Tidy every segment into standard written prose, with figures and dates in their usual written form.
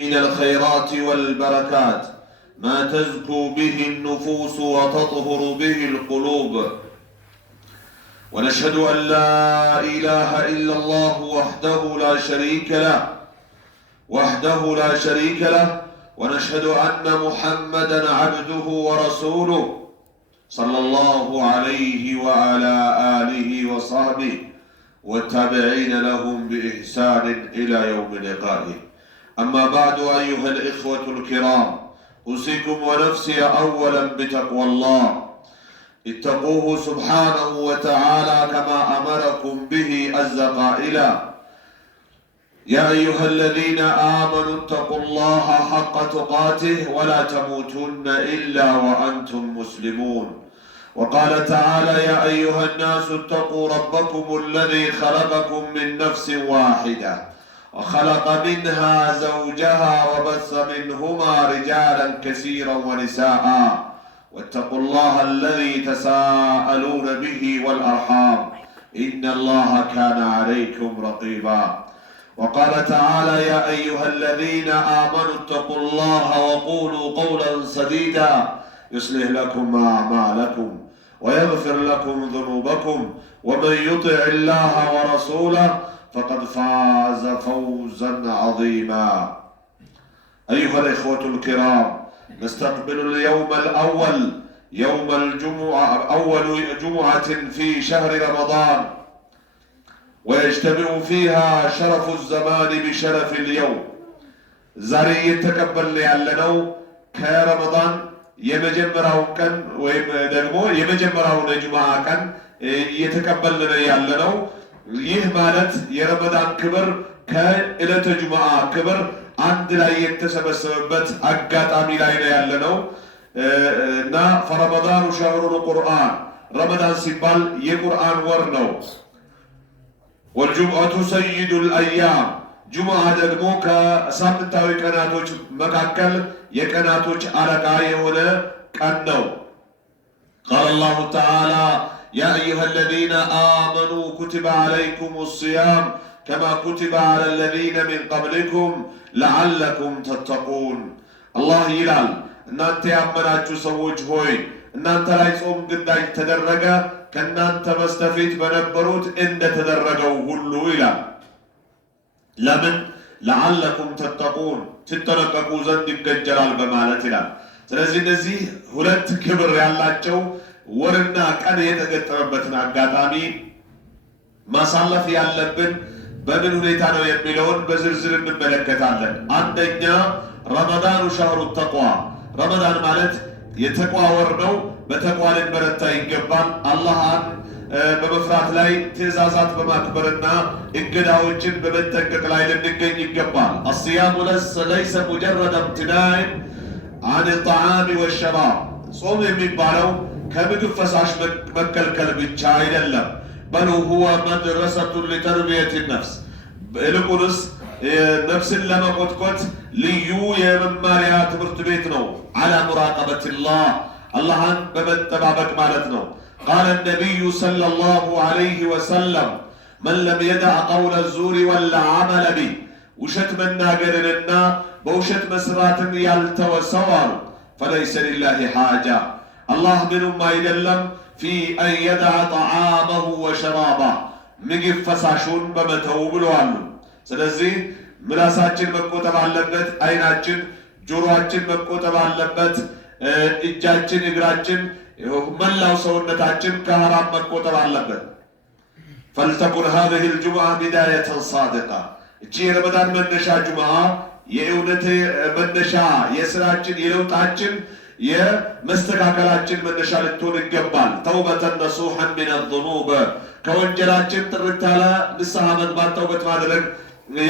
من الخيرات والبركات ما تزكو به النفوس وتطهر به القلوب. ونشهد أن لا إله إلا الله وحده لا شريك له ونشهد أن محمدا عبده ورسوله صلى الله عليه وعلى آله وصحبه والتابعين لهم بإحسان إلى يوم لقائه. أما بعد أيها الإخوة الكرام، أوصيكم ونفسي أولا بتقوى الله. اتقوه سبحانه وتعالى كما أمركم به عز قائلا: يا أيها الذين آمنوا اتقوا الله حق تقاته ولا تموتن إلا وأنتم مسلمون. وقال تعالى: يا أيها الناس اتقوا ربكم الذي خلقكم من نفس واحدة وخلق منها زوجها وبث منهما رجالا كثيرا ونساء واتقوا الله الذي تساءلون به والأرحام إن الله كان عليكم رقيبا. وقال تعالى: يا أيها الذين آمنوا اتقوا الله وقولوا قولا سديدا يصلح لكم أعمالكم ويغفر لكم ذنوبكم ومن يطع الله ورسوله فقد فاز فوزا عظيما. أيها الإخوة الكرام، نستقبل اليوم الأول يوم الجمعة، أول جمعة في شهر رمضان، ويجتمع فيها شرف الزمان بشرف اليوم. ዛሬ የተቀበልን ያለነው ከረመዳን የመጀመሪያው ቀን ወይም ደግሞ የመጀመሪያው ጁምዓ ቀን የተቀበልን ያለነው። ይህ ማለት የረመዳን ክብር ከዕለተ ጁምዓ ክብር አንድ ላይ የተሰበሰበበት አጋጣሚ ላይ ነው ያለነው እና ፈረመዳኑ ሸህሩል ቁርአን፣ ረመዳን ሲባል የቁርአን ወር ነው። ወልጁምዓቱ ሰይዱል አያም፣ ጁምዓ ደግሞ ከሳምንታዊ ቀናቶች መካከል የቀናቶች አለቃ የሆነ ቀን ነው። ቃለ አላሁ ተዓላ: يا أيها الذين آمنوا كتب عليكم الصيام كما كتب على الذين من قبلكم لعلكم تتقون. الله ይላል እናንተ ያመናችሁ ሰዎች ሆይ እናንተ ላይ ጾም ግዳጅ ተደረገ ከእናንተ በስተፊት በነበሩት እንደተደረገው ሁሉ ይላል። ለምን? لعلكم تتقون፣ ትጠነቀቁ ዘንድ ይገጀላል በማለት ይላል። ስለዚህ እነዚህ ሁለት ክብር ያላቸው ወርና ቀን የተገጠመበትን አጋጣሚ ማሳለፍ ያለብን በምን ሁኔታ ነው የሚለውን በዝርዝር እንመለከታለን። አንደኛ ረመዳኑ ሸህሩ ተቅዋ፣ ረመዳን ማለት የተቅዋ ወር ነው። በተቅዋ ልንበረታ ይገባል። አላህን በመፍራት ላይ ትእዛዛት በማክበርና እገዳዎችን በመጠንቀቅ ላይ ልንገኝ ይገባል። አስያሙ ለይሰ ሙጀረደ እምትናዕን አን ጣዓሚ ወሸራብ፣ ጾም የሚባለው ከምግብ ፈሳሽ መከልከል ብቻ አይደለም። በል ሁወ መድረሰቱን ሊተርቢየት ነፍስ፣ ይልቁንስ ነፍስን ለመቆጥቆጥ ልዩ የመማሪያ ትምህርት ቤት ነው። አላ ሙራቀበትላህ፣ አላህን በመጠባበቅ ማለት ነው። ቃለ ነቢዩ ሰለላሁ ዐለይሂ ወሰለም መን ለም የደዕ ቀውለ ዙሪ ወልዐመለ ቢህ፣ ውሸት መናገርንና በውሸት መስራትን ያልተወ ሰው አሉ ፈለይሰ ሊላሂ ሓጃ፣ አላህ ምንም አይደለም ፊ አን የደዐ ጠዓመሁ ወሸራባህ፣ ምግብ ፈሳሹን በመተው ብለዋሉ። ስለዚህ ምላሳችን መቆጠብ አለበት፣ አይናችን ጆሮአችን መቆጠብ አለበት፣ እጃችን እግራችን መላው ሰውነታችን ከሐራም መቆጠብ አለበት። ፈልተኩን ሃዚሂ ልጁምዓ ቢዳየተን ሳዲቃ፣ እቺ የረመዳን መነሻ ጁምዓ የእውነት መነሻ፣ የስራችን የለውጣችን የመስተካከላችን መነሻ ልትሆን ይገባል። ተውበተን ነሱሐን ሚነ ዙኑብ፣ ከወንጀላችን ጥርት ያለ ንስሐ መግባት ተውበት ማድረግ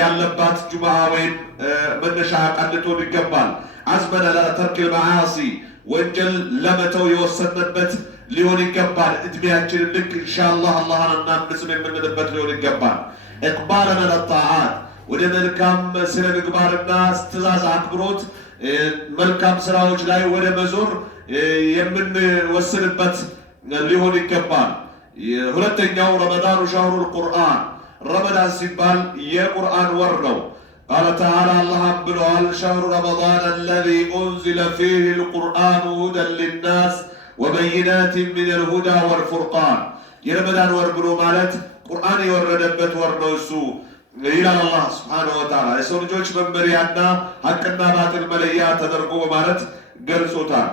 ያለባት ጁምዓ ወይም መነሻ ቀን ልትሆን ይገባል። አዝመን ዐላ ተርኪል መዓሲ፣ ወንጀል ለመተው የወሰንበት ሊሆን ይገባል። እድሜያችን ልክ ኢንሻአላህ አላህን እናምጽም የምንልበት ሊሆን ይገባል። ኢቅባለን ዐለ ጣዓት፣ ወደ መልካም ስነ ምግባርና ትእዛዝ አክብሮት መልካም ስራዎች ላይ ወደ መዞር የምንወስንበት ሊሆን ይገባል። ሁለተኛው ረመዳኑ ሸህሩል ቁርአን፣ ረመዳን ሲባል የቁርአን ወር ነው። قال تعالى الله بلوال شهر رمضان الذي أنزل فيه القرآن هدى للناس وبينات من الهدى والفرقان يرمضان وربلو مالت قرآن يوردبت ورنوسو إلى الله سبحانه وتعالى يسون جوش ممريانا حقنا بات المليات تدرقوا مالت قرصوتان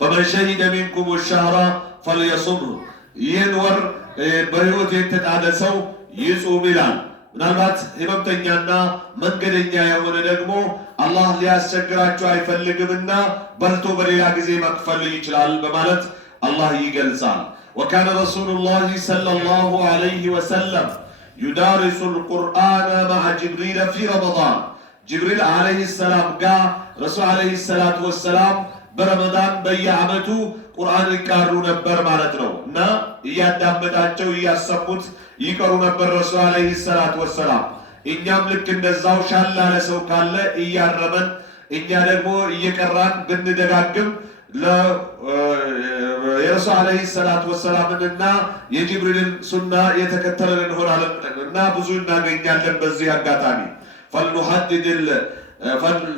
فمن شهد منكم الشهر فليصمه ينور بهيوت يتتعدسو يصوم ميلان ምናልባት ህመምተኛና መንገደኛ የሆነ ደግሞ አላህ ሊያስቸግራቸው አይፈልግምና በልቶ በሌላ ጊዜ መክፈል ይችላል በማለት አላህ ይገልጻል። وكان رسول الله صلى الله عليه وسلم يدارس القرآن مع جبريل في رمضان جبريل عليه السلام قال رسول عليه الصلاة والسلام برمضان በየዓመቱ ቁርአን ይቀሩ ነበር ማለት ነው እና እያዳመጣቸው እያሰሙት ይቀሩ ነበር ረሱል አለይሂ ሰላቱ ወሰላም። እኛም ልክ እንደዛው ሻል ያለ ሰው ካለ እያረመን እኛ ደግሞ እየቀራን ብንደጋግም የረሱል አለይሂ ሰላቱ ወሰላምንና የጅብሪልን ሱና የተከተለን እንሆናለን እና ብዙ እናገኛለን። በዚህ አጋጣሚ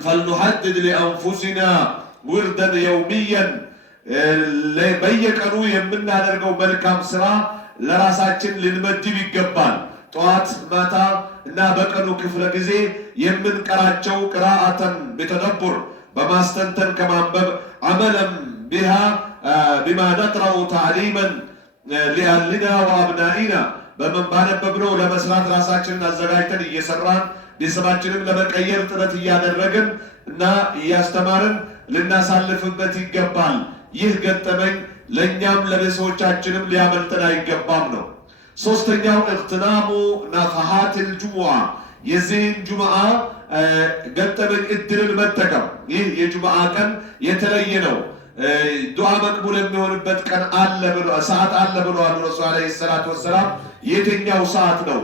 فلنحدد لأنفسنا وردا يوميا በየቀኑ የምናደርገው መልካም ስራ ለራሳችን ልንመድብ ይገባል። ጠዋት ማታ እና በቀኑ ክፍለ ጊዜ የምንቀራቸው ቅራአተን በተደቡር በማስተንተን ከማንበብ አመለም ቢማ ነቅረኡ ተዕሊመን ሊአህሊና ወአብናኢና በመንባነበብነው ለመስራት ራሳችንን አዘጋጅተን እየሰራን ቤተሰባችንን ለመቀየር ጥረት እያደረግን እና እያስተማርን ልናሳልፍበት ይገባል። ይህ ገጠመኝ ለእኛም ለቤተሰቦቻችንም ሊያመልጠን አይገባም ነው። ሶስተኛው እግትናሙ ነፍሐት الجمعة የዚህን ጁምዓ ገጠመኝ እድልን መጠቀም። ይህ የጁምዓ ቀን የተለየ ነው። ዱዓ መቅቡል የሚሆንበት ቀን አለ ብሎ ሰዓት አለ ብለዋል ረሱል አለይሂ ሰላቱ ወሰላም። የትኛው ሰዓት ነው?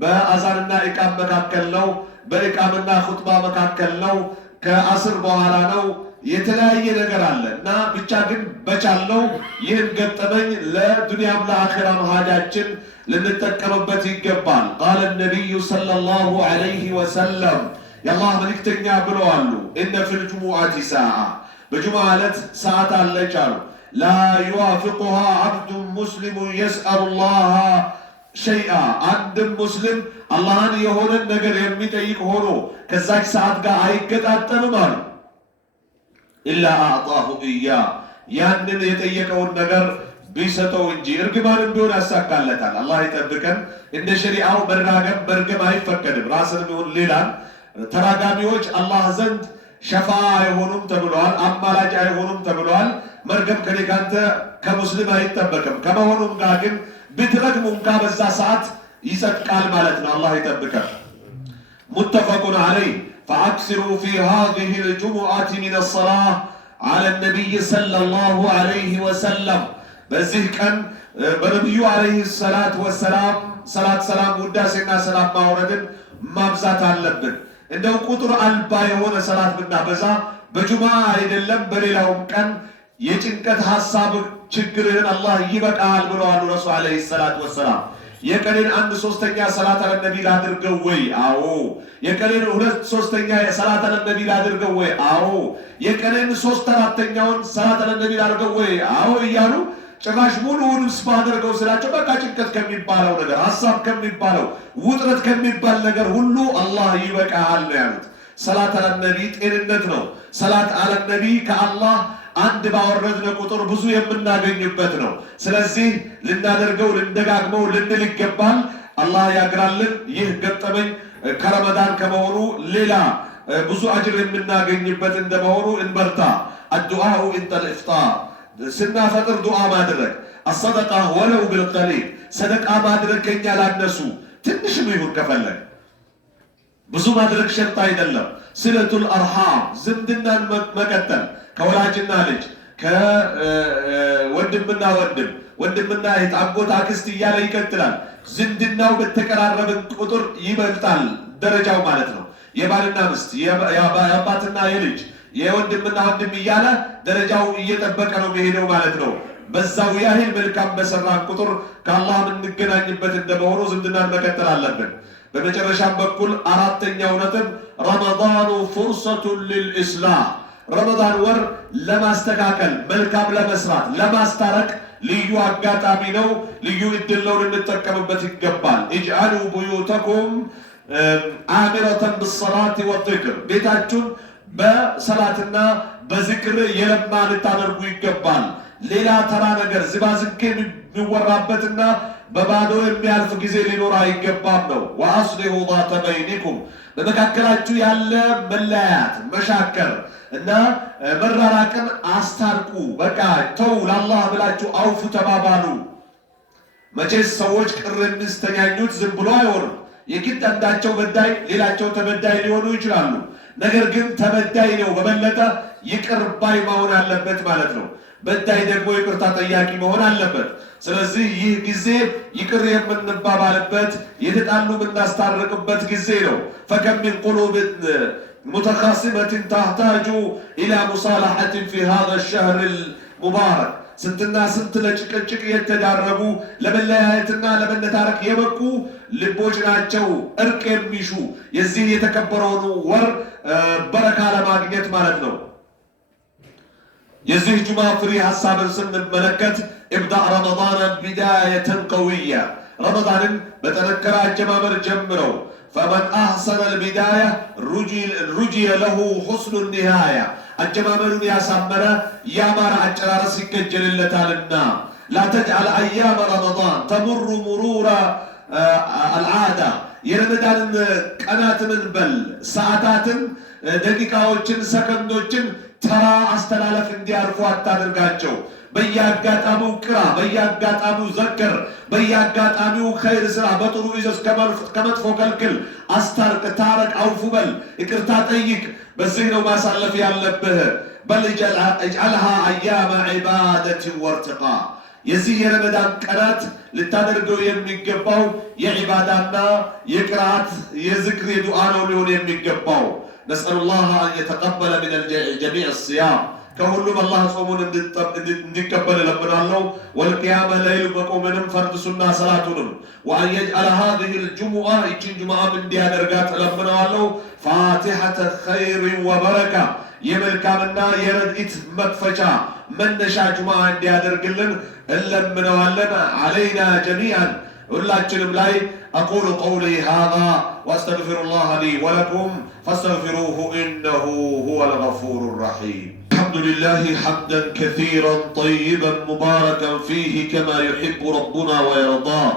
በአዛንና ኢቃም መካከል ነው? በኢቃምና ኹጥባ መካከል ነው? ከአስር በኋላ ነው? የተለያየ ነገር አለ እና ብቻ ግን በቻለው ይህን ገጠመኝ ለዱንያም ለአኺራም ሀጃችን ልንጠቀምበት ይገባል። ቃለ ነቢዩ ሰለላሁ ዐለይሂ ወሰለም የአላህ መልእክተኛ ብለዋሉ ኢነ ፊል ጁሙዐቲ ሰዓ በጁምዓ ዕለት ሰዓት አለች አሉ። ላ ዩዋፊቁሃ ዐብዱን ሙስሊሙን የስአሉ ላህ ሸይአ አንድም ሙስሊም አላህን የሆነን ነገር የሚጠይቅ ሆኖ ከዛች ሰዓት ጋር አይገጣጠምም አሉ ኢላ አዕጣሁ እያ ያንን የጠየቀውን ነገር ቢሰጠው እንጂ እርግማንም ቢሆን ያሳካለታል። አላህ ይጠብቀን። እንደ ሸሪዓው መራገም በርግም አይፈቀድም። ራስንም ይሁን ሌላን ተራጋሚዎች አላህ ዘንድ ሸፋ አይሆኑም ተብለዋል። አማላጅ አይሆኑም ተብለዋል። መርገም ከኔ ካንተ ከሙስሊም አይጠበቅም። ከመሆኑም ጋር ግን ብትረግሙም ጋር በዛ ሰዓት ይጸድቃል ማለት ነው። አላህ ይጠብቀን። ሙተፈቁን ዐለይህ فأكثروا في هذه الجمعة من الصلاة على النبي صلى الله عليه وسلم بزه كان بنبي عليه الصلاة والسلام صلاة سلام وداسنا سلام ماوردن مابزات አለብን እንደው ቁጥር አልባ የሆነ ሰላት ብናበዛ በጁምዓ አይደለም በሌላውም ቀን የጭንቀት ሐሳብ ችግርህን አላህ ይበቃል ብለዋል ረሱል አለይሂ ሰላቱ ወሰላም። የቀንን 1/3 ሰላት አለ ነብይ ላድርገው ወይ? አዎ። የቀንን 2/3 ሰላት አለ ነብይ ላድርገው ወይ? አዎ። የቀንን 3/4 ሰላት አለ ነብይ ላድርገው ወይ? አዎ እያሉ ጭራሽ ሙሉውን ስባደርገው ስላቸው በቃ ጭንቀት ከሚባለው ነገር ሐሳብ ከሚባለው ውጥረት ከሚባል ነገር ሁሉ አላህ ይበቃል ነው ያሉት። ሰላት አለ ነብይ ጤንነት ነው። ሰላት አለ ነብይ ከአላህ አንድ ባወረድነ ቁጥር ብዙ የምናገኝበት ነው። ስለዚህ ልናደርገው ልንደጋግመው ልንል ይገባል። አላህ ያግራልን። ይህ ገጠመኝ ከረመዳን ከመሆኑ ሌላ ብዙ አጅር የምናገኝበት እንደመሆኑ እንበርታ። አዱዓኡ ኢንደል ኢፍጣር ስናፈጥር ዱዓ ማድረግ፣ አሰደቃ ወለው ቢልቀሊል ሰደቃ ማድረግ ከኛ ላነሱ ትንሽም ይሁን ከፈለግ ብዙ ማድረግ ሸርጥ አይደለም። ሲለቱል አርሃም ዝምድናን መቀጠል ከወላጅና ልጅ ከወንድምና ወንድም ወንድምና እህት አጎት አክስት እያለ ይቀጥላል። ዝምድናው በተቀራረብን ቁጥር ይበልጣል ደረጃው ማለት ነው። የባልና ሚስት የአባትና የልጅ የወንድምና ወንድም እያለ ደረጃው እየጠበቀ ነው የሚሄደው ማለት ነው። በዛው ያህል መልካም በሰራን ቁጥር ከአላህ የምንገናኝበት እንደመሆኑ ዝምድናን መቀጠል አለብን። በመጨረሻም በኩል አራተኛው ነጥብ ረመዳኑ ፉርሰቱን ሊልኢስላህ ረመዳን ወር ለማስተካከል መልካም ለመስራት ለማስታረቅ ልዩ አጋጣሚ ነው። ልዩ እድል ነው፣ ልንጠቀምበት ይገባል። ኢጅአሉ ቡዩተኩም አሚረተን ብሰላት ወዝክር ቤታችሁን በሰላትና በዝክር የለማ ልታደርጉ ይገባል። ሌላ ተራ ነገር ዝባዝንኬ የሚወራበትና በባዶ የሚያልፍ ጊዜ ሊኖር አይገባም ነው። ወአስሊሁ ዛተ በይኒኩም በመካከላችሁ ያለ መለያየት መሻከር እና መራራቅን አስታርቁ። በቃ ተው ለአላህ ብላችሁ አውፉ ተባባሉ። መቼስ ሰዎች ቅር የሚስተኛኙት ዝም ብሎ አይሆንም። የግድ አንዳቸው በዳይ ሌላቸው ተበዳይ ሊሆኑ ይችላሉ። ነገር ግን ተበዳይ ነው በበለጠ ይቅር ባይ መሆን አለበት ማለት ነው። በዳይ ደግሞ ይቅርታ ጠያቂ መሆን አለበት። ስለዚህ ይህ ጊዜ ይቅር የምንባባልበት የተጣሉ የምናስታርቅበት ጊዜ ነው። ፈከም ሚን ቁሉብ ሙተኻሲመትን ተሕታጁ ኢላ ሙሳላሐትን ፊ ሃዛ ሸህር ሙባረክ ስንትና ስንት ለጭቅጭቅ የተዳረጉ ለመለያየትና ለመነታረክ የበቁ ልቦች ናቸው እርቅ የሚሹ የዚህ የተከበረውን ወር በረካ ለማግኘት ማለት ነው። የዚህ ጁማ ፍሪ ሐሳብን ስንመለከት ኢብዳእ ረመዳን ቢዳየተን ቀውያ ረመዳንን በጠነከረ አጀማመር ጀምረው ፈመን አሕሰነ ልቢዳያ ሩጅየ ለሁ ሑስኑ ኒሃያ አጀማመሩን ያሳመረ ያማረ አጨራረስ ይከጀልለታልና ላ ተጅዐል አያመ ረመዳን ተሙሩ ሙሩረ አልዓዳ የረመዳንን ቀናትን እንበል ሰዓታትን ደቂቃዎችን ሰከንዶችን ተራ አስተላለፍ እንዲያልፉ አታድርጋቸው። በየአጋጣሚው ቅራ፣ በየአጋጣሚው ዘክር፣ በየአጋጣሚው ኸይር ስራ፣ በጥሩ ይዘዝ ከመጥፎ ከልክል፣ አስታርቅ፣ ታረቅ፣ አውፉ በል፣ ይቅርታ ጠይቅ። በዚህ ነው ማሳለፍ ያለብህ። በል እጅዐልሃ አያመ ዒባደት ወርትቃ የዚህ የረመዳን ቀናት ልታደርገው የሚገባው የዒባዳና የቅርአት የዝክር የዱዓ ነው ሊሆን የሚገባው። ነስአሉላህ አን የተቀበለ ምን ጀሚዕ ሲያም ከሁሉም አላህ ጾሙን እንዲቀበል እለምናለሁ። ወልቅያመ ለይል መቆምንም ፈርድ ሱና ሰላቱንም ወአን የጅዐለ ሃዚሂ ልጅሙዓ ይችን ጁምዓም እንዲያደርጋት እለምነዋለሁ። ፋቲሐተ ኸይሪን ወበረካ የመልካምና የረድኢት መክፈቻ መነሻ ጁምዓ እንዲያደርግልን እንለምነዋለን። ዓለይና ጀሚዓን ሁላችንም ላይ أقول قولي هذا وأستغفر الله لي ولكم فاستغفروه إنه هو الغفور الرحيم. الحمد لله حمدا كثيرا طيبا مباركا فيه كما يحب ربنا ويرضاه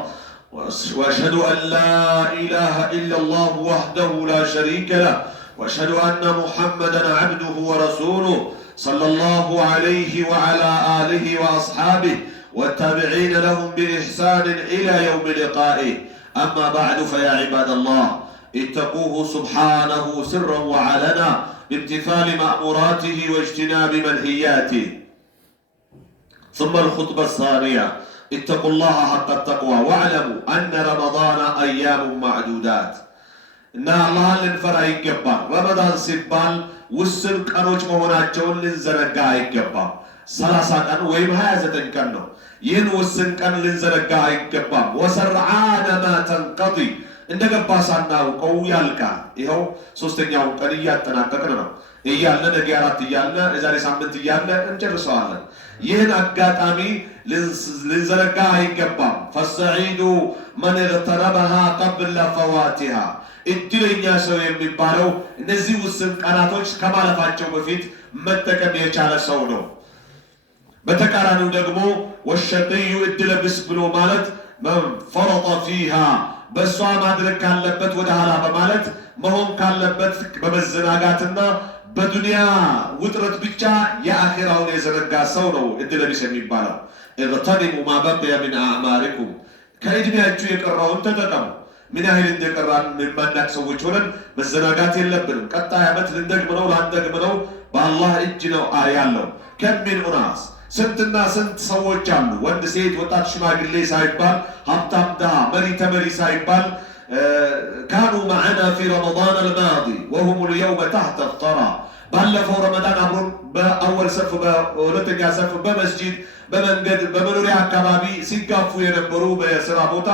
وأشهد أن لا إله إلا الله وحده لا شريك له وأشهد أن محمدا عبده ورسوله صلى الله عليه وعلى آله وأصحابه والتابعين لهم بإحسان إلى يوم لقائه. أما بعد فيا عباد الله اتقوه سبحانه سرا وعلنا بامتثال مأموراته واجتناب منهياته. ثم الخطبة الثانية اتقوا الله حق التقوى واعلموا أن رمضان أيام معدودات. إن الله لنفرع يقبل رمضان سبال وسن كانوش مهوناتشون لنزرقا يقبل 30 ቀን ወይም 29 ቀን ነው። ይህን ውስን ቀን ልንዘረጋ አይገባም። ወሰርዓነ ማ ተንቀዲ እንደገባ ሳናውቀው ያልቃል። ይኸው 3ኛውን ቀን እያጠናቀቅን ነው እያለ ነገ 4 እያለ የዛሬ ሳምንት እያለ እንጨርሰዋለን። ይህን አጋጣሚ ልንዘረጋ አይገባም። ፈሰዒዱ መን እግተረበሃ ቀብለ ፈዋቲሃ እድለኛ ሰው የሚባለው እነዚህ ውስን ቀናቶች ከማለፋቸው በፊት መጠቀም የቻለ ሰው ነው። በተቃራኒው ደግሞ ወሸቅዩ እድለ ቢስ ብሎ ማለት መን ፈረጠ ፊሃ በሷ ማድረግ ካለበት ወደ ኋላ በማለት መሆን ካለበት በመዘናጋትና በዱንያ ውጥረት ብቻ የአኺራውን የዘነጋ ሰው ነው እድለ ቢስ የሚባለው። እግተኒሙ ማ በቂየ ሚን አዕማሪኩም ከእድሜያችሁ የቀረውን ተጠቀሙ። ምን ያህል እንደቀራን የማናቅ ሰዎች ሆነን መዘናጋት የለብንም። ቀጣይ ዓመት ልንደግም ነው ላንደግም ነው በአላህ እጅ ነው ያለው። ከሚን ኡናስ ስንትና ስንት ሰዎች አሉ ወንድ ሴት ወጣት ሽማግሌ ሳይባል ሀብታም ድሃ መሪ ተመሪ ሳይባል ካኑ መዐና ፊ ረመዳን አልማዲ ወሁም ልየውመ ተሕተ ተራ ባለፈው ረመዳን አብሮን በአወል ሰፍ በሁለተኛ ሰፍ በመስጂድ በመንገድ በመኖሪያ አካባቢ ሲጋፉ የነበሩ በስራ ቦታ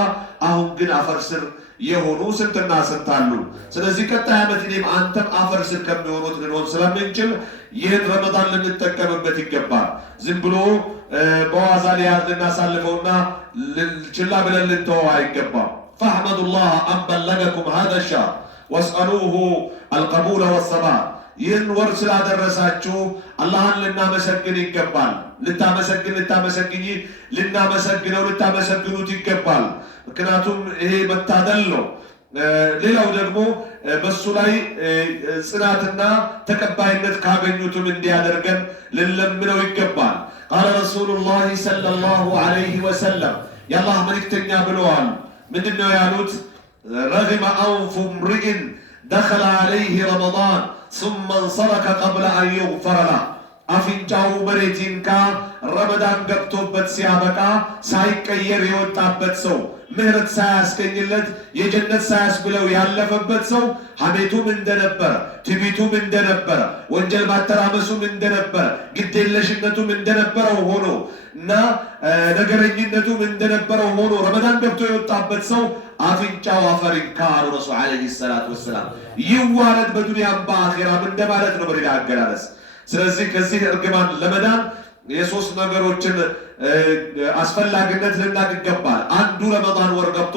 አሁን ግን አፈር ስር የሆኑ ስንትና ስንት አሉ። ስለዚህ ቀጣይ ዓመት እኔም አንተም አፈር ስር ከሚሆኑት ልንሆን ስለምንችል ይህን ረመዳን ልንጠቀምበት ይገባል። ዝም ብሎ በዋዛ ልናሳልፈውና ችላ ብለን ልንተወው አይገባም። ፈአሕመዱላህ አን በለገኩም ሃዛ ሸህር ወስአሉሁ አልቀቡለ ወሰባር። ይህን ወር ስላደረሳችሁ አላህን ልናመሰግን ይገባል። ልታመሰግኝ ልታመሰግኑት ይገባል። ምክንያቱም ይሄ መታደል ነው። ሌላው ደግሞ በሱ ላይ ጽናትና ተቀባይነት ካገኙትም እንዲያደርገን ልንለምነው ይገባል። ቃለ ረሱሉላህ ሰለላሁ ዐለይሂ ወሰለም የአላህ መልእክተኛ ብለዋል። ምንድነው ያሉት? ረግመ አንፉ እምሪእን ደኸለ ዐለይሂ ረመዳን ሱመ እንሰረከ ቀብለ አን ዩግፈረ ለህ። አፍንጫው መሬት ይንካ ረመዳን ገብቶበት ሲያበቃ ሳይቀየር የወጣበት ሰው፣ ምህረት ሳያስገኝለት የጀነት ሳያስብለው ያለፈበት ሰው ሐሜቱም እንደነበረ፣ ትዕቢቱም እንደነበረ፣ ወንጀል ማተራመሱም እንደነበረ፣ ግዴለሽነቱም እንደነበረው ሆኖ እና ነገረኝነቱም እንደነበረው ሆኖ ረመዳን ገብቶ የወጣበት ሰው አፍንጫው አፈር ይንካ አሉ ረሱል ዓለይሂ ሰላቱ ወሰላም። ይዋረድ በዱንያም በአኺራም እንደማለት ነው በሌላ አገላለጽ። ስለዚህ ከዚህ እርግማን ለመዳን የሶስት ነገሮችን አስፈላጊነት ልናቅ ይገባል። አንዱ ረመዳን ወር ገብቶ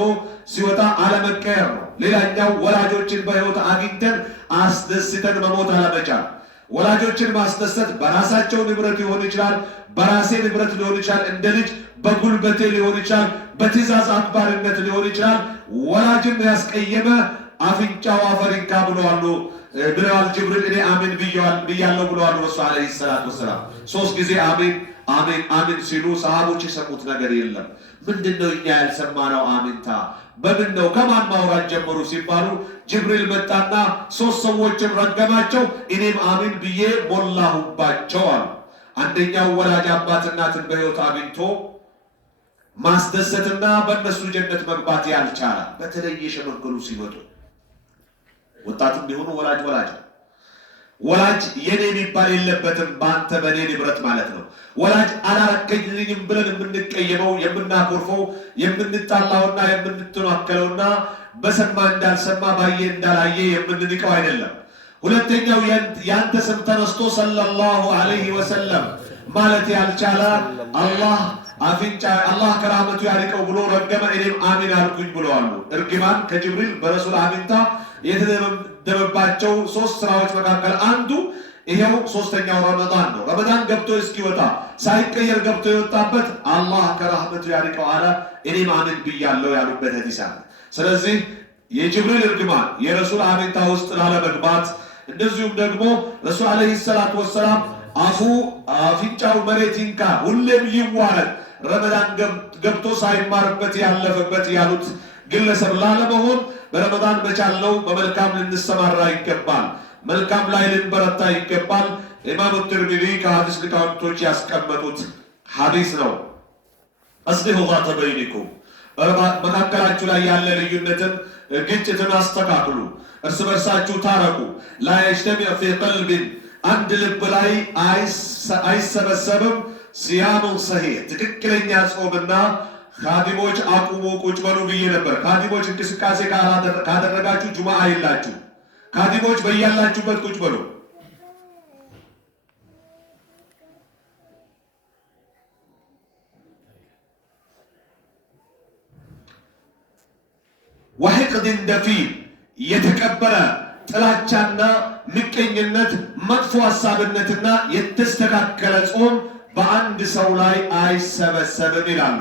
ሲወጣ አለመቀየር ነው። ሌላኛው ወላጆችን በሕይወት አግኝተን አስደስተን መሞት አለመቻል። ወላጆችን ማስደሰት በራሳቸው ንብረት ሊሆን ይችላል፣ በራሴ ንብረት ሊሆን ይችላል፣ እንደ ልጅ በጉልበቴ ሊሆን ይችላል፣ በትእዛዝ አክባሪነት ሊሆን ይችላል። ወላጅን ያስቀየመ አፍንጫው አፈር ይንካ ብለዋል ጅብሪል። እኔ አሚን ብያለሁ ብለዋል ረሱል ዓለይሂ ሰላቱ ወሰላም። 3 ጊዜ አሚን አሚን አሚን ሲሉ ሰሃቦች የሰሙት ነገር የለም። ምንድነው እኛ ያልሰማነው አሚንታ? በምን ነው? ከማን ማውራት ጀመሩ ሲባሉ ጅብሪል መጣና 3 ሰዎችን ረገማቸው፣ እኔም አሚን ብዬ ሞላሁባቸው አሉ። አንደኛው ወላጅ አባት እናትን በሕይወት አግኝቶ ማስደሰትና በእነሱ ጀነት መግባት ያልቻለ፣ በተለይ የሸመገሉ ሲመጡ ወጣትም ቢሆኑ ወላጅ የኔ የሚባል የለበትም። በአንተ በኔ ንብረት ማለት ነው። ወላጅ አላረከኝልኝም ብለን የምንቀየመው የምናኮርፈው የምንጣላውና የምንተናከለውና በሰማ እንዳልሰማ ባየ እንዳላየ የምንንቀው አይደለም። ሁለተኛው ያንተ ስም ተነስቶ ሰለላሁ ዐለይሂ ወሰለም ማለት ያልቻለ አላህ ከራህመቱ ያርቀው ብሎ ረገመ፣ እኔም አሚን አልኩኝ ብለዋል። እርግማን ከጅብሪል በረሱል አሚንታ የተደመባቸው 3 ስራዎች መካከል አንዱ ይሄው 3ኛው ረመዳን ነው። ረመዳን ገብቶ እስኪወጣ ሳይቀየር ገብቶ የወጣበት አላህ ከራህመቱ ያርቀው አለ፣ እኔም አሚን ብያለሁ ያሉበት ሐዲስ አለ። ስለዚህ የጅብሪል እርግማን የረሱል አሚንታ ውስጥ ላለመግባት፣ እንደዚሁም ደግሞ ረሱል ዓለይሂ ሰላቱ ወሰላም አፍንጫው መሬት ይንካ ሁሌም ይዋረድ ረመዳን ገብቶ ሳይማርበት ያለፈበት ያሉት ግለሰብ ላለመሆን በረመዳን በቻልነው በመልካም ልንሰማራ ይገባል። መልካም ላይ ልንበረታ ይገባል። ኢማም ትርሚዚ ከሐዲስ ሊቃውንቶች ያስቀመጡት ሐዲስ ነው። አስሊሁ ዛተ በይኒኩም፣ መካከላችሁ ላይ ያለ ልዩነትን ግጭትን አስተካክሉ፣ እርስ በርሳችሁ ታረቁ። ላ የጅተሚዕ ፊ ቀልቢን፣ አንድ ልብ ላይ አይሰበሰብም ሲያሙን ሰሂህ፣ ትክክለኛ ጾምና ካዲሞች አቁሙ ቁጭ በሉ ብዬ ነበር። ካዲሞች እንቅስቃሴ ካደረጋችሁ ጁማዓ የላችሁ። ካዲሞች በያላችሁበት ቁጭ በሉ። ወሕቅድን ደፊን፣ የተቀበረ ጥላቻና ምቀኝነት፣ መጥፎ ሐሳብነትና የተስተካከለ ጾም በአንድ ሰው ላይ አይሰበሰብም ይላሉ።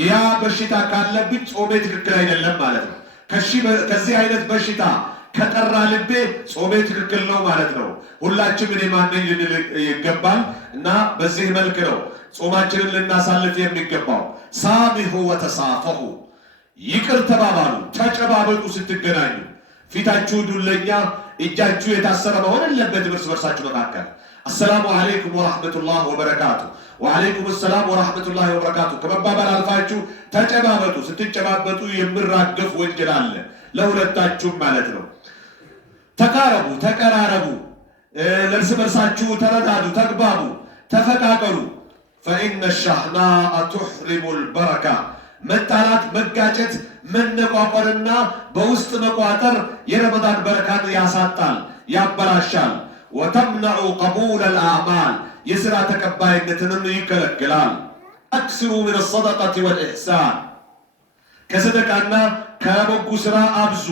ያ በሽታ ካለብኝ ጾሜ ትክክል አይደለም ማለት ነው። ከዚህ አይነት በሽታ ከጠራ ልቤ ጾሜ ትክክል ነው ማለት ነው። ሁላችንም እኔ ማነኝ ልንል ይገባል እና በዚህ መልክ ነው ጾማችንን ልናሳልፍ የሚገባው። ሳሚሁ ወተሳፈሁ፣ ይቅር ተባባሉ፣ ተጨባበጡ። ስትገናኙ ፊታችሁ ዱለኛ እጃችሁ የታሰረ መሆን የለበትም። እርስ በርሳችሁ መካከል አሰላሙ አለይኩም ወራህመቱላህ ወበረካቱ፣ ወአለይኩም ሰላም ወራህመቱላህ ወበረካቱ ከመባባል አልፋችሁ ተጨባበጡ። ስትጨባበጡ የሚራገፍ ወንጀል አለ ለሁለታችሁም ማለት ነው። ተቃረቡ፣ ተቀራረቡ፣ ለእርስ በርሳችሁ ተረዳዱ፣ ተግባቡ፣ ተፈቃቀሉ። ፈኢነ ሸህናአ ቱሕሪሙ ልበረካ፣ መጣላት፣ መጋጨት፣ መነቋቆርና በውስጥ መቋጠር የረመዳን በረካን ያሳጣል፣ ያበላሻል። ወተምነዑ ቀቡል አልአዕማል የሥራ ተቀባይነትንም ይከለክላል። አክስሩ ምን ሰደቀት ወልኢሕሳን ከሰደቃና ከበጎ ሥራ አብዙ።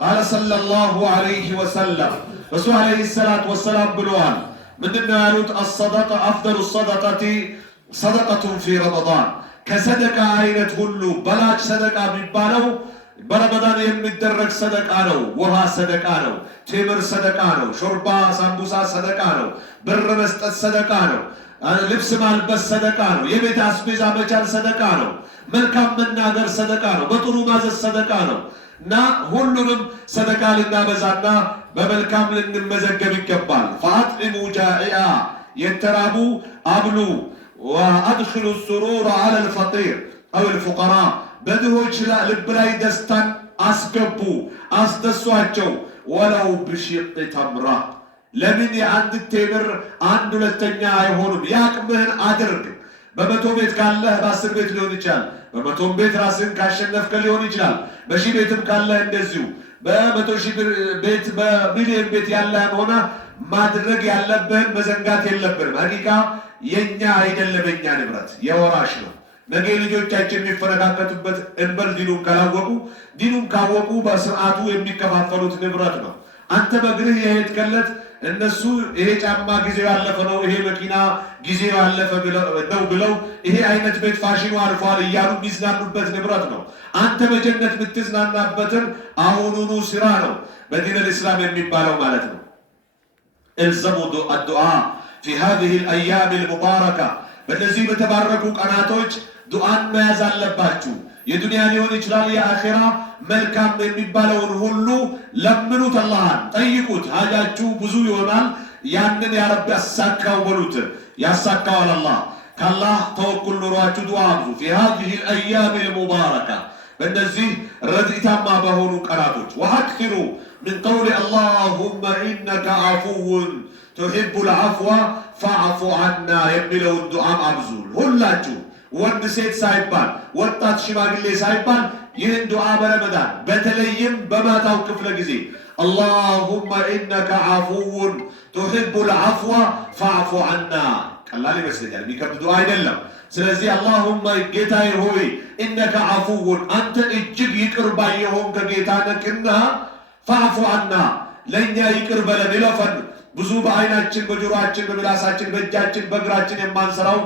ቃለ ሰለላሁ ዐለይሂ ወሰለም ረሱል ዐለይሂ ሰላቱ ወሰላም ብለዋል። ምንድነው ያሉት? አሰደቀ አፍደሉ ሰደቀቲ ሰደቀቱን ፊ ረመዳን ከሰደቃ አይነት ሁሉ በላጭ ሰደቃ የሚባለው በረመዳን የሚደረግ ሰደቃ ነው። ውሃ ሰደቃ ነው። ቴምር ሰደቃ ነው። ሾርባ፣ ሳምቡሳ ሰደቃ ነው። ብር መስጠት ሰደቃ ነው። ልብስ ማልበስ ሰደቃ ነው። የቤት አስቤዛ መቻል ሰደቃ ነው። መልካም መናገር ሰደቃ ነው። በጥሩ ማዘዝ ሰደቃ ነው። እና ሁሉንም ሰደቃ ልናበዛና በመልካም ልንመዘገብ ይገባል። ፈአጥዒሙ ጃኢዓ የተራቡ አብሉ፣ ወአድኽሉ ሱሩረ ዐለል ፈቂር አው ልፉቀራ በድሆች ልብ ላይ ደስታን አስገቡ፣ አስደሷቸው። ወለው ብሽቅ ተምራ ለምን የአንድ ቴምር አንድ ሁለተኛ አይሆንም? የአቅምህን አድርግ። በመቶ ቤት ካለህ በ10 ቤት ሊሆን ይችላል። በመቶም ቤት ራስን ካሸነፍከ ሊሆን ይችላል። በሺህ ቤትም ካለህ እንደዚሁ። በመቶ ሺህ ቤት በሚሊዮን ቤት ያለህም ሆነ ማድረግ ያለብህን መዘንጋት የለብንም። ሀቂቃ የኛ አይደለም፣ የኛ ንብረት የወራሽ ነው። ነገ ልጆቻችን የሚፈነካከቱበት እንበል ዲኑን ካላወቁ፣ ዲኑን ካወቁ በስርዓቱ የሚከፋፈሉት ንብረት ነው። አንተ በእግርህ የሄድከለት እነሱ ይሄ ጫማ ጊዜው ያለፈ ነው፣ ይሄ መኪና ጊዜው ያለፈ ነው ብለው ይሄ አይነት ቤት ፋሽኑ አልፏል እያሉ የሚዝናኑበት ንብረት ነው። አንተ በጀነት የምትዝናናበትን አሁኑኑ ስራ ነው በዲን ልእስላም የሚባለው ማለት ነው። እልዘሙ አዱዓ ፊ ሃዚሂ አልአያም አልሙባረካ በእነዚህ በተባረኩ ቀናቶች ዱዓን መያዝ አለባችሁ። የዱንያ ሊሆን ይችላል የአኺራ መልካም የሚባለውን ሁሉ ለምኑት፣ አላህን ጠይቁት። ሀጃችሁ ብዙ ይሆናል። ያንን ያ ረቢ ያሳካው በሉት፣ ያሳካዋል አላህ። ከአላህ ተወኩል ኑሯችሁ ዱዓ አብዙ። ፊ ሃዚሂ አልአያም አልሙባረካ በእነዚህ ረድኢታማ በሆኑ ቀናቶች ወአክሲሩ ምን ቀውሊ አላሁመ ኢነከ ዐፉውን ቱሒቡል ዐፍወ ፈዕፉ ዐና የሚለውን ዱዓም አብዙ። ሁላችሁ ወንድ ሴት ሳይባል ወጣት ሽማግሌ ሳይባል ይህን ዱዓ በረመዳን በተለይም በማታው ክፍለ ጊዜ አላሁመ ኢነከ ዐፉውን ቱሒቡል ዐፍወ ፈዕፉ ዐና። ቀላል ይመስለኛል፣ የሚከብድ ዱዓ አይደለም። ስለዚህ አላሁመ ጌታዬ ሆይ ኢነከ ዐፉውን አንተ እጅግ ይቅር ባይ የሆንክ ጌታ ነህና ፈዕፉ ዐና ለእኛ ይቅር በለን ይለፈን። ብዙ በአይናችን፣ በጆሮአችን፣ በምላሳችን፣ በእጃችን፣ በእግራችን የማንሰራው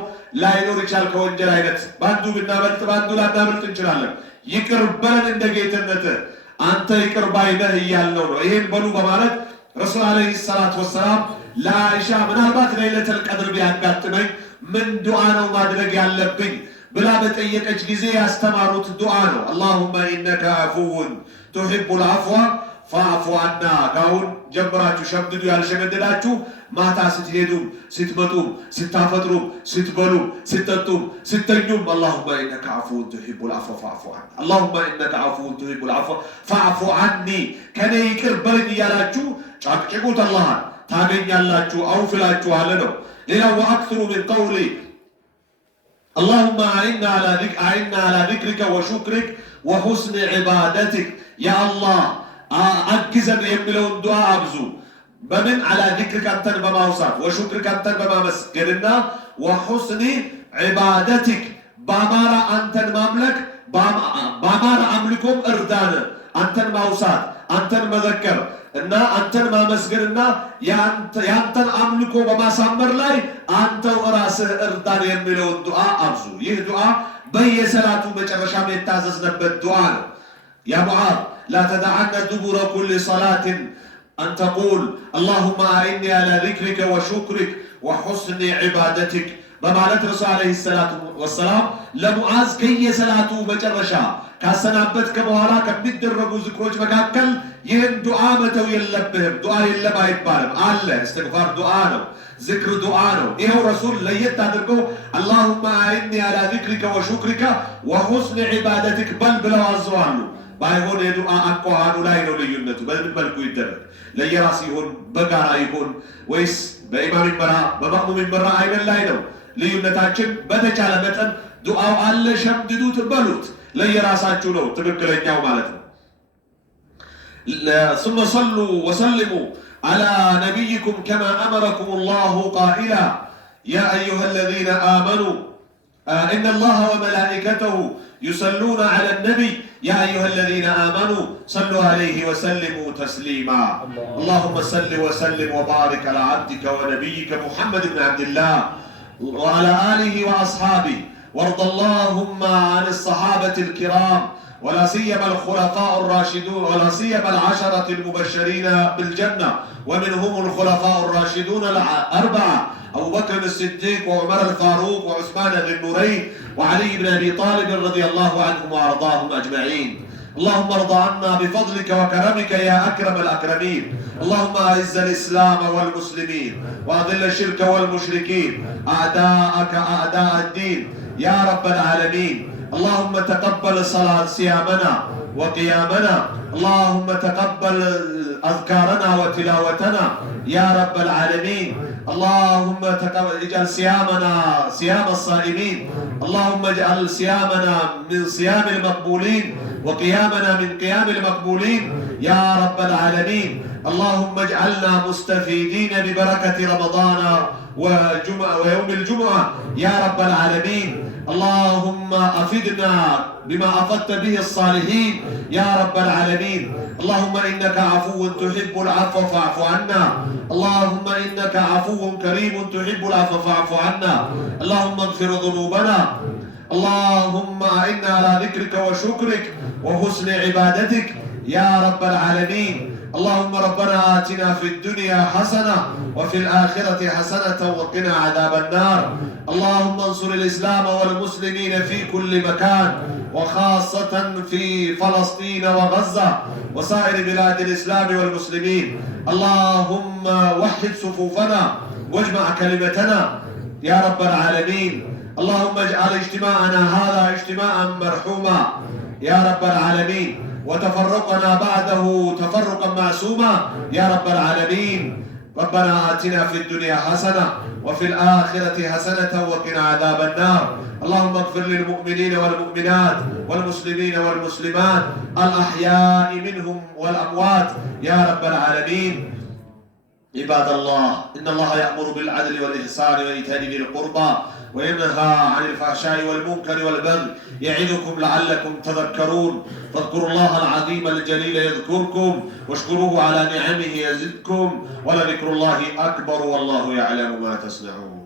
ላይኖር ይችላል ከወንጀል አይነት። በአንዱ ብናመልጥ በአንዱ ላናመልጥ እንችላለን። ይቅር በለን እንደ ጌትነት አንተ ይቅር ባይ ነህ እያልነው ነው። ይሄን በሉ በማለት ረሱል ዓለይሂ ሰላቱ ወሰላም ለአኢሻ ምናልባት ለይለቱል ቀድር ቢያጋጥመኝ ምን ዱዓ ነው ማድረግ ያለብኝ ብላ በጠየቀች ጊዜ ያስተማሩት ዱዓ ነው። አላሁመ ኢነከ ዐፉውን ቱሒቡል ዐፍወ ፈዕፉ ዐና። ካሁን ጀምራችሁ ሸምድዱ ያልሸመደዳችሁ ማታ ስትሄዱም ስትመጡም ስታፈጥሩም ስትበሉም ስትጠጡም ስተኙም አላሁመ ኢነከ ዐፉውን ቱሒቡል ዐፍወ ፈዕፉ ዐኒ አላሁመ ኢነከ ዐፉውን ቱሒቡል ዐፍወ ፈዕፉ ዐኒ ከኔ ይቅር በለኝ እያላችሁ ጫቅጭቁት። አላህን ታገኛላችሁ፣ አውፍላችኋል ነው። ሌላው ወአክሲሩ ሚን ቀውሊ አላሁመ አዒና ዐላ ዚክሪከ ወሹክሪክ ወሑስኒ ዒባደቲክ ያ አላህ አግዘን የሚለውን ዱዓ አብዙ። በምን ዐላ ዚክሪከ አንተን በማውሳት ወሹክሪከ አንተን በማመስገንና ወሑስኒ ዒባደቲክ በአማራ አንተን ማምለክ በአማራ አምልኮም እርዳን። አንተን ማውሳት፣ አንተን መዘከር እና አንተን ማመስገንና የአንተን አምልኮ በማሳመር ላይ አንተው ራስህ እርዳን የሚለውን ዱዓ አብዙ። ይህ ዱዓ በየሰላቱ መጨረሻም የታዘዝነበት ዱዓ ነው። ያ ሙዓዝ ላ ተደዐነ ዱቡረ ኩሊ ሰላትን አን ተቁል አላሁመ አዒኒ ዐላ ዚክሪከ ወሹክሪክ ወሑስኒ ዒባደቲክ በማለት ረሱል ዓለይሂ ሰላቱ ወሰላም ለሙዓዝ ከየሰላቱ መጨረሻ ካሰናበትከ በኋላ ከሚደረጉ ዝክሮች መካከል ይህን ዱዓ መተው የለብህም። ዱዓ የለም አይባልም፣ አለ። እስትግፋር ዱዓ ነው፣ ዝክር ዱዓ ነው። ይኸው ረሱል ለየት አድርገው አላሁመ አዒኒ ዐላ ዚክሪከ ወሹክሪከ ወሑስኒ ዒባደቲክ በል ብለው አዘዋሉ። ባይሆን የዱዓ አቋሃኑ ላይ ነው ልዩነቱ። በምን መልኩ ይደረግ? ለየራስ ይሆን በጋራ ይሆን ወይስ በኢማም ይመራ በማእሙም ይመራ አይነት ላይ ነው ልዩነታችን። በተቻለ መጠን ዱዓው አለ ሸምድዱት በሉት። ለየራሳችሁ ነው ትክክለኛው ማለት ነው። ثم صلوا وسلموا على نبيكم كما أمركم الله قائلا يا أيها الذين آمنوا إن الله وملائكته يصلون على النبي يا أيها الذين آمنوا صلوا عليه وسلموا تسليما اللهم صل وسلم وبارك على عبدك ونبيك محمد بن عبد الله وعلى آله وأصحابه وارض اللهم عن الصحابة الكرام ولا سيما الخلفاء الراشدون ولا سيما العشرة المبشرين بالجنة ومنهم الخلفاء الراشدون الأربعة أبو بكر الصديق وعمر الفاروق وعثمان ذي النورين وعلي بن أبي طالب رضي الله عنهم وأرضاهم أجمعين اللهم ارض عنا بفضلك وكرمك يا أكرم الأكرمين اللهم أعز الإسلام والمسلمين وأذل الشرك والمشركين أعداءك أعداء الدين يا رب العالمين اللهم تقبل صلاة صيامنا وقيامنا اللهم تقبل أذكارنا وتلاوتنا يا رب العالمين اللهم اجعل صيامنا صيام الصائمين اللهم اجعل صيامنا من صيام المقبولين وقيامنا من قيام المقبولين يا رب العالمين اللهم اجعلنا مستفيدين ببركة رمضان ويوم الجمعة يا رب العالمين اللهم أفدنا بما أفدت به الصالحين يا رب العالمين اللهم إنك عفو تحب العفو فاعف عنا اللهم إنك عفو كريم تحب العفو فاعف عنا اللهم اغفر ذنوبنا اللهم أعنا على ذكرك وشكرك وحسن عبادتك يا رب العالمين اللهم ربنا آتنا في الدنيا حسنة وفي الآخرة حسنة وقنا عذاب النار اللهم انصر الإسلام والمسلمين في كل مكان وخاصة في فلسطين وغزة وسائر بلاد الإسلام والمسلمين اللهم وحد صفوفنا واجمع كلمتنا يا رب العالمين اللهم اجعل اجتماعنا هذا اجتماعا مرحوما يا رب العالمين وتفرقنا بعده تفرقا معصوما يا رب العالمين ربنا آتنا في الدنيا حسنة وفي الآخرة حسنة وقنا عذاب النار اللهم اغفر للمؤمنين والمؤمنات والمسلمين والمسلمات الأحياء منهم والأموات يا رب العالمين عباد الله إن الله يأمر بالعدل والإحسان وإيتاء ذي القربى وينهى عن الفحشاء والمنكر والبغي يعظكم لعلكم تذكرون فاذكروا الله العظيم الجليل يذكركم واشكروه على نعمه يزدكم ولذكر الله أكبر والله يعلم ما تصنعون